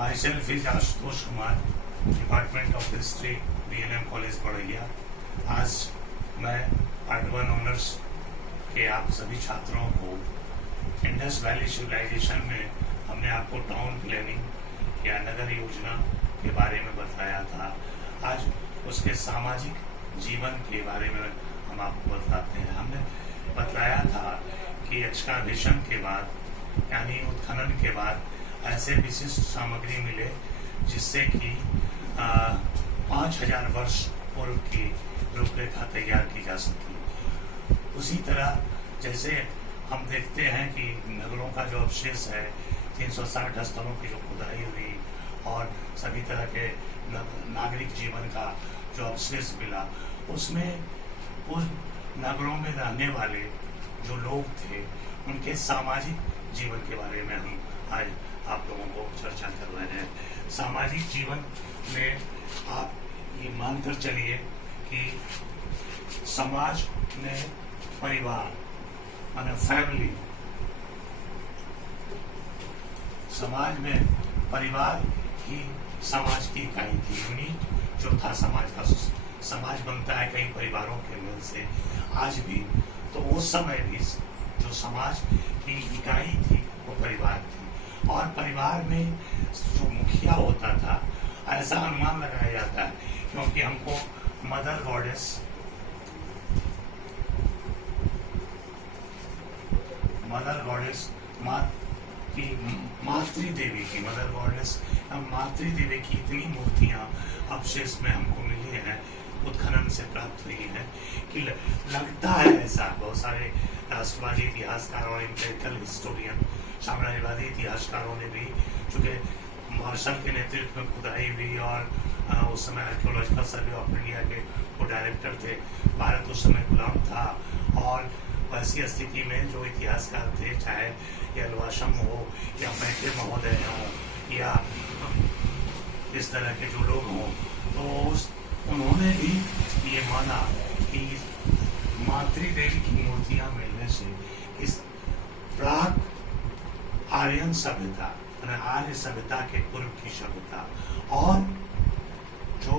Myself is Ashutosh Kumar, department of history, BNM college पढ़ैया। आज मैं पार्ट 1 ऑनर्स के आप सभी छात्रों को इंडस वैली सिविलाइजेशन में हमने आपको टाउन प्लानिंग या नगर योजना के बारे में बताया था। आज उसके सामाजिक जीवन के बारे में हम आपको बताते हैं। हमने बताया था कि एक्सकावेशन के बाद यानी उत्खनन के बाद ऐसे विशिष्ट सामग्री मिले जिससे कि 5000 वर्ष पूर्व की रूपरेखा तैयार की जा सकी। उसी तरह जैसे हम देखते हैं कि नगरों का जो अवशेष है, 360 स्थलों की जो खुदाई हुई और सभी तरह के नागरिक जीवन का जो अवशेष मिला, उसमें उस नगरों में रहने वाले जो लोग थे उनके सामाजिक जीवन के बारे में हम आज आप लोगों को चर्चा कर रहे हैं। सामाजिक जीवन में आप ये मानकर चलिए कि समाज में परिवार माने फैमिली, समाज में परिवार ही समाज की इकाई थी। यूनिट जो था समाज का, समाज बनता है कई परिवारों के मेल से। आज भी तो उस समय भी जो समाज की इकाई थी वो परिवार थी, और परिवार में जो मुखिया होता था, ऐसा अनुमान लगाया जाता है क्योंकि हमको मदर गॉडेस मातृ देवी की मदर गॉडेस मातृ देवी की इतनी मूर्तियां अवशेष में हमको मिली हैं, उत्खनन से प्राप्त हुई है कि लगता है ऐसा। बहुत सारे राष्ट्रवादी इतिहासकार और इंपेरिकल हिस्टोरियन, साम्राज्यवादी इतिहासकारों ने भी, चूंकि मार्शल के नेतृत्व में खुदाई हुई और उस समय आर्कियोलॉजिकल सर्वे ऑफ इंडिया के वो डायरेक्टर थे। भारत उस समय गुलाम था और वैसी स्थिति में जो इतिहासकार थे, चाहे यलवाशम हो या मैत्रेय महोदय हो या इस तरह के जो लोग हों, तो उन्होंने भी ये माना कि मातृ देवी की मूर्तियां मिलने से इस प्राक आर्यन सभ्यता, आर्य सभ्यता के पूर्व की सभ्यता और जो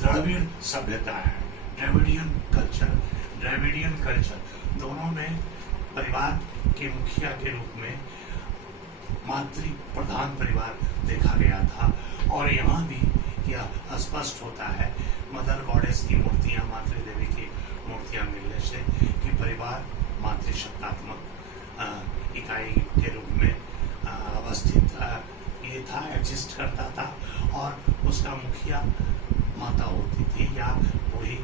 द्रविड़ सभ्यता है, द्रविडियन कल्चर, दोनों में परिवार के मुखिया के रूप में मातृ प्रधान परिवार देखा गया था। और यहाँ भी यह स्पष्ट होता है मदर गॉडेस की मूर्तियां, मातृ देवी की मूर्तियां मिलने से कि परिवार मातृसत्तात्मक इकाई के रूप में अवस्थित ये था, एग्जिस्ट करता था, और उसका मुखिया माता होती थी या वही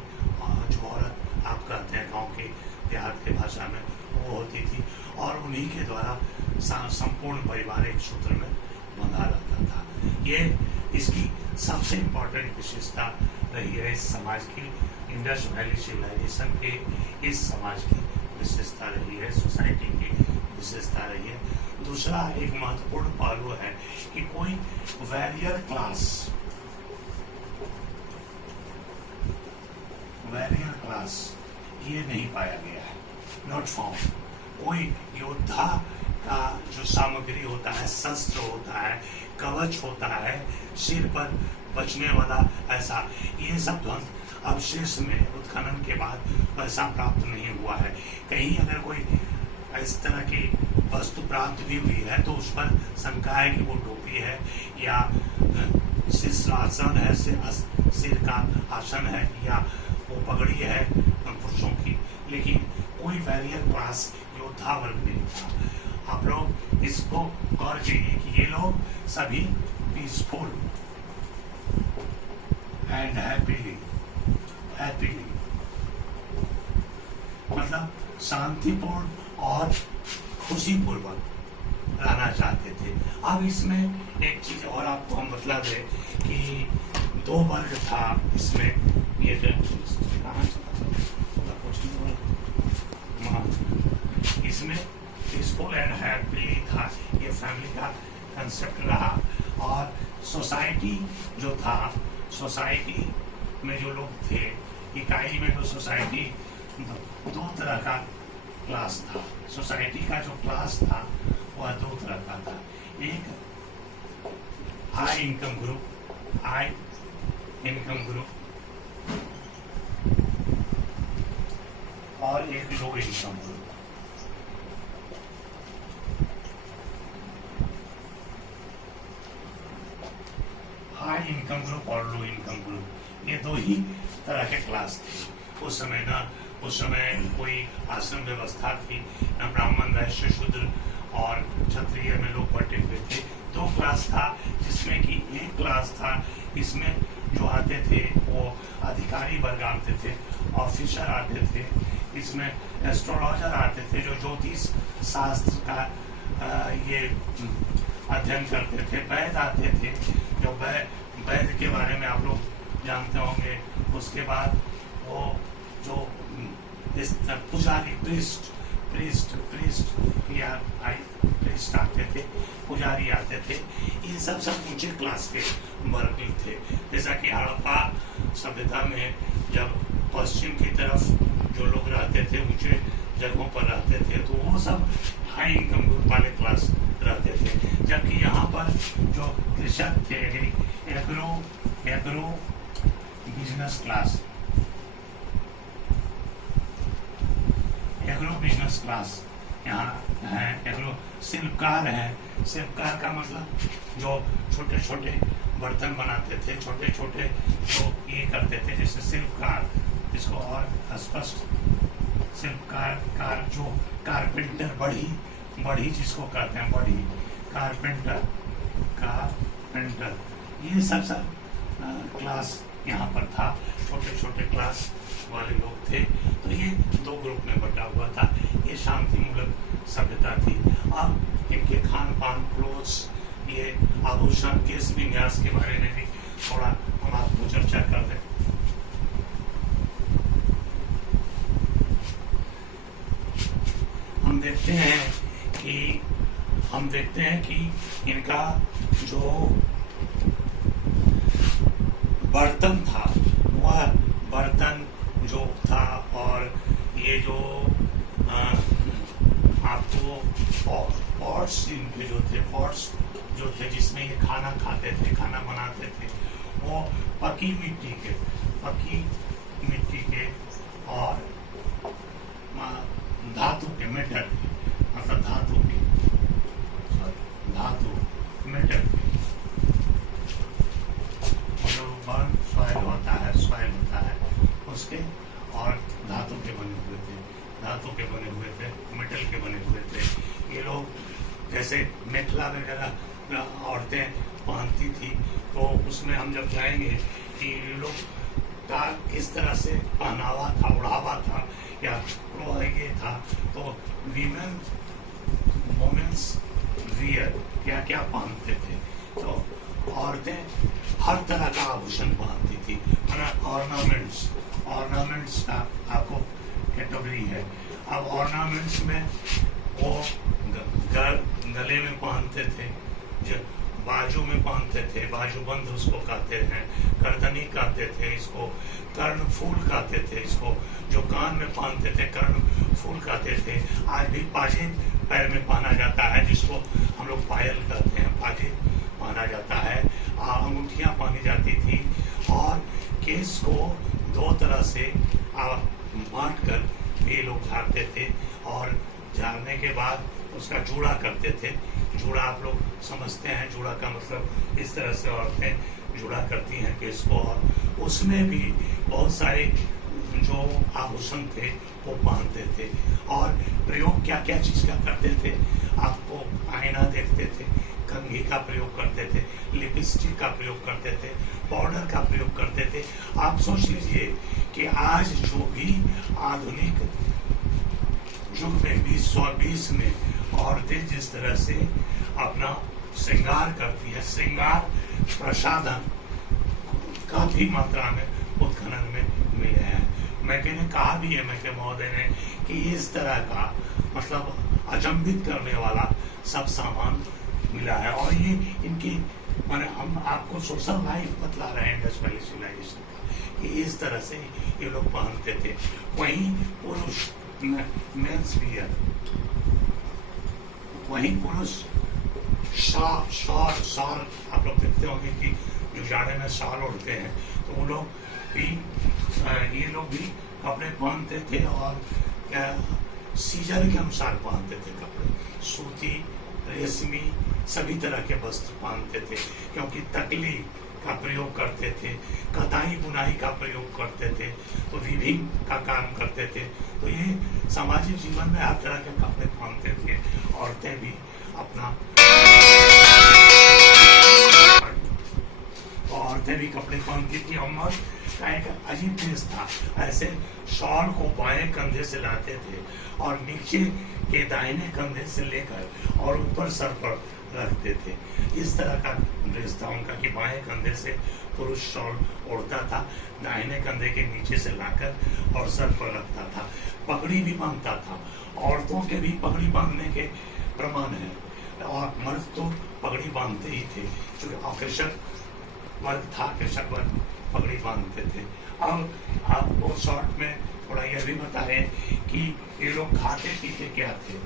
जो औरत आप कहते हैं गांव के देहात के भाषा में, वो होती थी, और उन्हीं के द्वारा संपूर्ण परिवार एक सूत्र में बंधा रहता था। ये इसकी सबसे इम्पोर्टेंट विशेषता रही है इस समाज की, इंडस वैली सिविलाइजेशन के इस समाज की विशेषता रही है, सोसाइटी की विशेषता रही है। दूसरा एक महत्वपूर्ण पहलू है कि कोई वैरियर क्लास ये नहीं पाया गया है, नॉट फाउंड। कोई योद्धा का जो सामग्री होता है, शस्त्र होता है, कवच होता है, सिर पर बचने वाला, ऐसा ये सब ध्वंस अवशेष में उत्खनन के बाद वैसा प्राप्त नहीं हुआ है। कहीं अगर कोई इस तरह की वस्तु प्राप्त भी हुई है तो उस पर शंका है कि वो टोपी है या शीर्षासन है, सिर का आसन है, या वो पगड़ी है पुरुषों की, लेकिन कोई वैरियर क्लास योद्धा वर्ग नहीं था। आप लोग इसको गौर कीजिए कि ये लोग सभी पीसफुल एंड हैप्पीली मतलब शांतिपूर्ण और खुशीपूर्वक रहना चाहते थे। अब इसमें एक चीज और आपको हम बतला दें कि 2 वर्ग था इसमें। ये इसमें पीसफुल एंड हैप्पी था, ये फैमिली का कंसेप्ट रहा। और सोसाइटी जो था, सोसाइटी में जो लोग थे, इकाई में जो सोसाइटी, 2 तरह का क्लास था। सोसाइटी का जो क्लास था वह 2 तरह का था। एक high income group, high income group और एक low income group. High income group और लो इनकम ग्रुप, ये दो ही तरह के क्लास थे उस समय ना। उस समय कोई आश्रम व्यवस्था थी न, ब्राह्मण, वैश्य, शूद्र और क्षत्रिय में लोग बटे हुए थे। दो क्लास था, जिसमें कि एक क्लास था इसमें जो आते थे वो अधिकारी वर्ग आते थे, ऑफिसर आते थे, इसमें एस्ट्रोलॉजर आते थे जो ज्योतिष शास्त्र का ये अध्ययन करते थे, वैद्य आते थे जो वैद्य के बारे में आप लोग जानते होंगे। उसके बाद वो जो इस पुजारी, प्रीस्ट आते थे, पुजारी आते थे। ये सब ऊंचे क्लास के वर्ग थे। जैसा कि हड़प्पा सभ्यता में जब पश्चिम की तरफ जो लोग रहते थे, ऊंचे जगहों पर रहते थे, तो वो सब हाई इनकम ग्रुप वाले क्लास रहते थे। जबकि यहाँ पर जो कृषक थे, agro business class, agro business class यहाँ है। एग्रो शिल्पकार है। शिल्पकार का मतलब जो छोटे छोटे बर्तन बनाते थे, छोटे छोटे जो ये करते थे, जैसे शिल्पकार, जिसको और स्पष्ट शिल्पकार जो कारपेंटर, बढ़ी जिसको कहते हैं, बढ़ी, कारपेंटर, ये सब क्लास यहाँ पर था। छोटे छोटे क्लास वाले लोग थे। तो ये दो ग्रुप में बटा हुआ था। ये शांतिमूलक सभ्यता थी। अब इनके खान पान, क्लोथ्स, ये आभूषण, केश विन्यास के बारे में भी थोड़ा हम आपको चर्चा कर दें। हम देखते हैं कि इनका जो बर्तन था, वह बर्तन जो था, और ये जो आपको पॉट्स इनके जो थे, पॉट्स जो थे जिसमें ये खाना खाते थे, खाना बनाते थे, वो पकी मिट्टी के और धातु के, मेटल, मतलब धातु मेटल, बर्न सॉइल होता है उसके, और धातु के बने हुए थे, मेटल के बने हुए थे। ये लोग जैसे मेखला वगैरह औरतें पहनती थी, तो उसमें हम जब जाएंगे कि ये लोग का किस तरह से पहनावा था, ओढ़ावा था, या ये था, तो वुमेन्स वियर क्या पहनते थे। तो औरतें हर तरह का आभूषण पहनती थी, ऑर्नामेंट्स का आपको कैटेगरी है। अब ऑर्नामेंट्स में वो गले में पहनते थे, जो बाजू में पहनते थे, बाजूबंद उसको कहते हैं, गर्दनी कहते थे इसको, कर्णफूल कहते थे इसको, जो कान में पहनते थे कर्णफूल कहते थे। आज भी पाजेब पैर में पहना जाता है, जिसको हम लोग पायल कहते हैं, पाजेब पहना जाता है। अंगूठियां पहनी जाती थी, और केस को दो तरह से बांट कर ये लोग झाड़ते थे, और झाड़ने के बाद उसका जूड़ा करते थे। जूड़ा आप लोग समझते हैं, जूड़ा का मतलब इस तरह से औरतें जूड़ा करती हैं केस को, और उसमें भी बहुत सारे जो आभूषण थे वो पहनते थे। और प्रयोग क्या क्या चीज का करते थे, आपको आईना देखते थे, कंघी का प्रयोग करते थे, लिपस्टिक का प्रयोग करते थे, पाउडर का प्रयोग करते थे। आप सोच लीजिए कि आज जो भी आधुनिक युग में 2020 में औरतें जिस तरह से अपना श्रृंगार करती है, श्रृंगार प्रसाधन काफी मात्रा में उत्खनन में मिले हैं। मैके ने कहा भी है, मैके महोदय ने, कि इस तरह का मतलब अचंभित करने वाला सब सामान मिला है। और ये इनकी माने हम आपको सोशल लाइफ बतला रहे हैं इंडस वैली सिविलाइजेशन का, कि इस तरह से ये लोग पहनते थे। वहीं पुरुष मेंस वियर, वहीं पुरुष शॉल आप लोग देखते होंगे कि जो जाड़े में शॉल ओढ़ते हैं, तो वो लोग भी ये लोग भी कपड़े पहनते थे और सीजन के अनुसार पहनते थे कपड़े। सूती, रेशमी, सभी तरह के वस्त्र पहनते थे, क्योंकि तकली का प्रयोग करते थे, कताई बुनाई का प्रयोग करते थे, तो विभिन्न का काम करते थे। तो ये सामाजिक जीवन में हर तरह के कपड़े पहनते थे। औरतें भी अपना औरतें भी कपड़े पहनती थी। और का एक अजीब चीज था, ऐसे शॉल को बाएं कंधे से लाते थे और नीचे के दाहिने कंधे से लेकर और ऊपर सर पर रखते थे। इस तरह का ड्रेस था उनका कि बाएं कंधे से पुरुष शॉल ओढ़ता था, दाहिने कंधे के नीचे से लाकर और सर पर रखता था। पगड़ी भी बांधता था। औरतों के भी पगड़ी बांधने के प्रमाण है, और मर्द तो पगड़ी बांधते ही थे, जो कृषक वर्ग था, कृषक वर्ग पगड़ी बांधते थे। और आपको शॉर्ट में थोड़ा यह भी बताएं कि ये लोग खाते पीते क्या थे।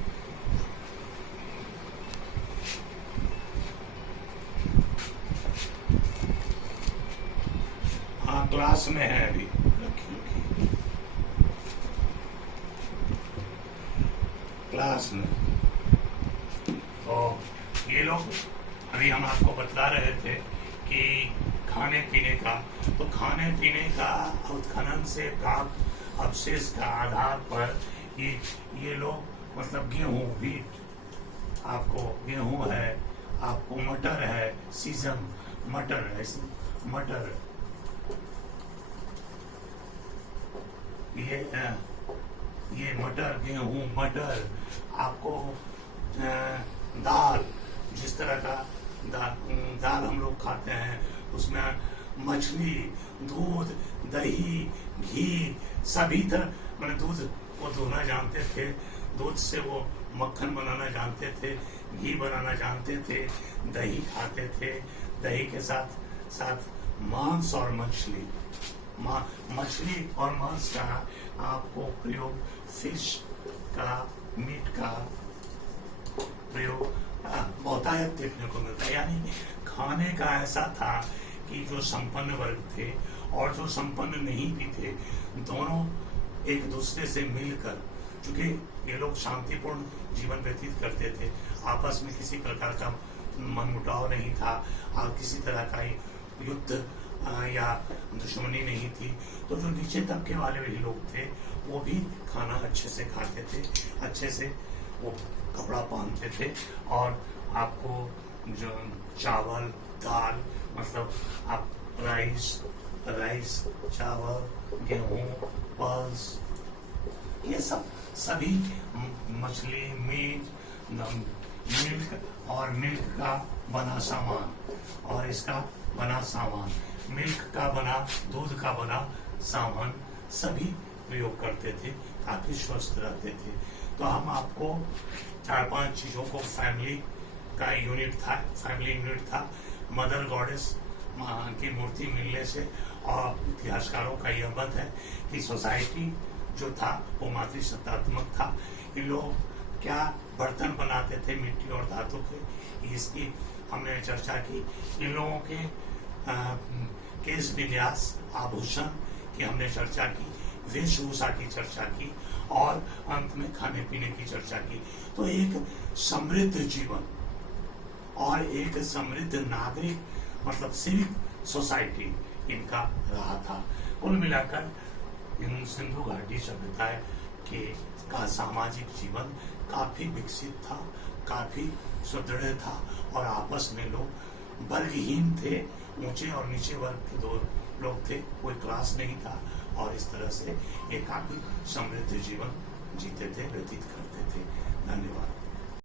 हाँ, क्लास में है अभी, क्लास में। तो ये लोग अभी हम आपको बतला रहे थे कि खाने पीने का, तो खाने पीने का उत्खनन से प्राप्त अवशेष का आधार पर ये लोग मतलब गेहूं, व्हीट, आपको गेहूं है, आपको मटर है, सीजन मटर है, मटर ये मटर, गेहूं, मटर, आपको दाल, जिस तरह का दाल हम लोग खाते हैं, उसमें मछली, दूध, दही, घी, सभी तरह, मैंने दूध को धोना जानते थे, दूध से वो मक्खन बनाना जानते थे, घी बनाना जानते थे, दही खाते थे, दही के साथ साथ मांस और मछली, मछली और मांस का आपको प्रयोग, फिश का, मीट का प्रयोग बहुतायत देखने को मिलता है। यानी खाने का ऐसा था कि जो संपन्न वर्ग थे और जो संपन्न नहीं भी थे, दोनों एक दूसरे से मिलकर, चूंकि ये लोग शांतिपूर्ण जीवन व्यतीत करते थे, आपस में किसी प्रकार का मनमुटाव नहीं था और किसी तरह का युद्ध या दुश्मनी नहीं थी। तो जो नीचे तबके वाले भी लोग थे, वो भी खाना अच्छे से खाते थे, अच्छे से वो कपड़ा पहनते थे, और आपको जो चावल, दाल, मतलब आप राइस, चावल, गेहूं, पल्स, ये सभी मछली, मीट, मिल्क और मिल्क का बना सामान, और इसका बना सामान, मिल्क का बना, दूध का बना सामान सभी प्रयोग करते थे, काफी स्वस्थ रहते थे। तो हम आपको 4-5 चीजों को, फैमिली का यूनिट था, मदर गॉडेस की मूर्ति मिलने से, और इतिहासकारों का यह मत है कि सोसाइटी जो था वो मातृसत्तात्मक था। इन लोग क्या बर्तन बनाते थे मिट्टी और धातु के, इसकी हमने चर्चा की। इन लोगों के केश विन्यास, आभूषण की हमने चर्चा की, वेशभूषा की चर्चा की, और अंत में खाने पीने की चर्चा की। तो एक समृद्ध जीवन और एक समृद्ध नागरिक, मतलब सिविक सोसाइटी इनका रहा था। कुल मिलाकर इन सिंधु घाटी सभ्यता का सामाजिक जीवन काफी विकसित था, काफी सुदृढ़ था, और आपस में लोग वर्गहीन थे, ऊंचे और नीचे वर्ग के दो लोग थे, कोई क्लास नहीं था, और इस तरह से एक काफी समृद्ध जीवन जीते थे, व्यतीत करते थे। धन्यवाद।